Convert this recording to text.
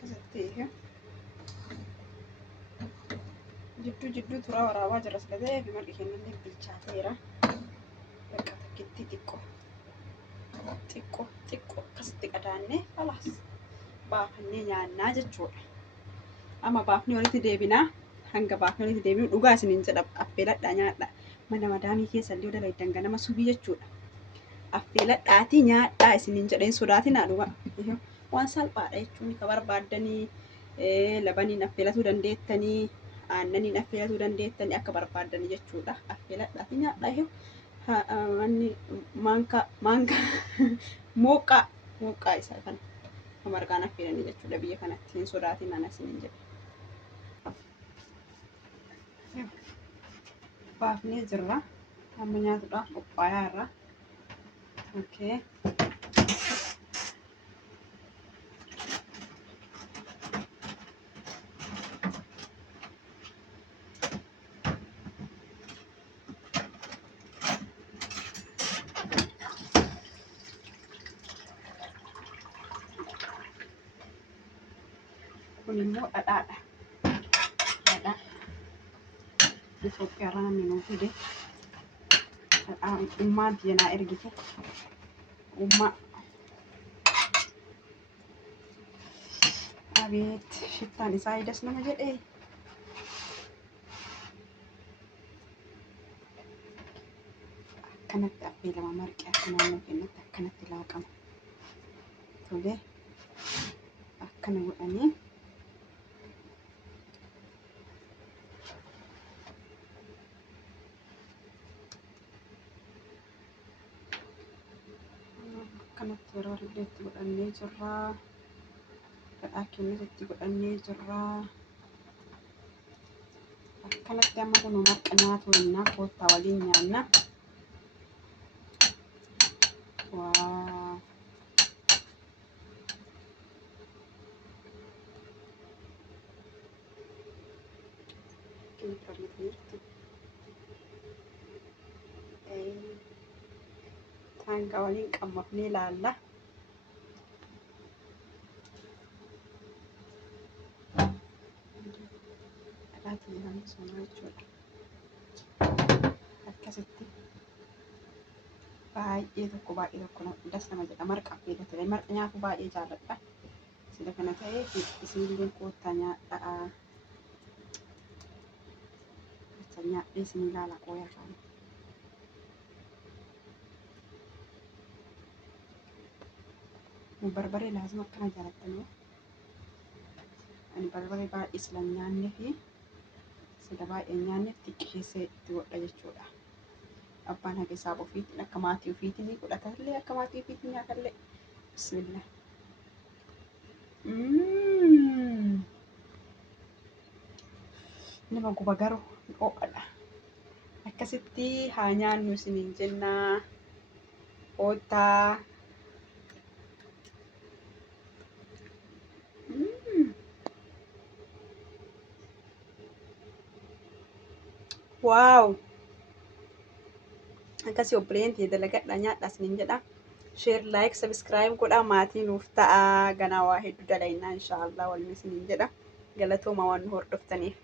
كذا جدو ترى ورا جرس كذا بمرق هنا اللي بالشاتيرة بقى تكتي تكو كستي كداني خلاص بافني نyaanna jechuudha amma baafni walitti deebina hanga baafni walitti deebinu dhugaa isiniin jedha affeeladhaa nyaadha mana madaamii keessa illee dalaydan ganama subii jechuudha affeeladhaati nyaadhaa isiniin jedheen sodaatinaa dhugaa waan salphaadha jechuun ka barbaaddanii labaniin affeelatuu dandeettanii aannaniin affeelatuu dandeettanii akka barbaaddanii jechuudha affeeladhaati nyaadhaa wanni maanka mooqqaa isaa kana marqaan affeelanii jechuudha biyya kanatti hin sodaatin ana isiniin jedhe baafnee jirra amma nyaatuudhaaf qophaayaa irra okay kun immoo dhadhaadha dhadhaa Itoophiyaa irraa namni nuu fide dhadhaa ummaan biyya naa ergite ummaa abeet shittaan isaa hidas nama jedhee akkanatti affeelama marqi akka naannoo keenyatti akkanatti laaqama tolee akkana godhanii kanatti yeroo rileetti godhannee jirraa dhadhaa keenyas itti godhannee jirraa akkanatti amma kun marqa nyaatu innaa koottaa waliin nyaanna waa hanga waliin qammafnee ilaalla dhadhaatii namni sunaa jechuudha akkasitti baay'ee tokko das nama jedha marqa affeelate marqa nyaatu baay'ee jaalladha sida kana ta'ee isinilleen koottaa nyaadhaa nyaadhee isin ilaala qooyaa kaanii barbaree laazima akkana jaalattanoo ani barbaree baay'ee sila nyaannee fi sida baay'ee nyaanneef xiqqeessee itti godha jechuudha abbaan haga isaaf ofiitiin akka maatii ofiitiin godhatallee akka maatii ofiitiin nyaatallee bismillah nama guba garuu dho'adha akkasitti haa nyaannu isiniin jennaa koottaa waaw akkasii obboleen ta'e dalagadha nyaadhaa isiniin jedha share like subscribe godhaa maatii nuuf ta'a ganaa waa hedduu dalaynaa inshaallah walmi isiniin jedha galatooma waan nu hordoftaniif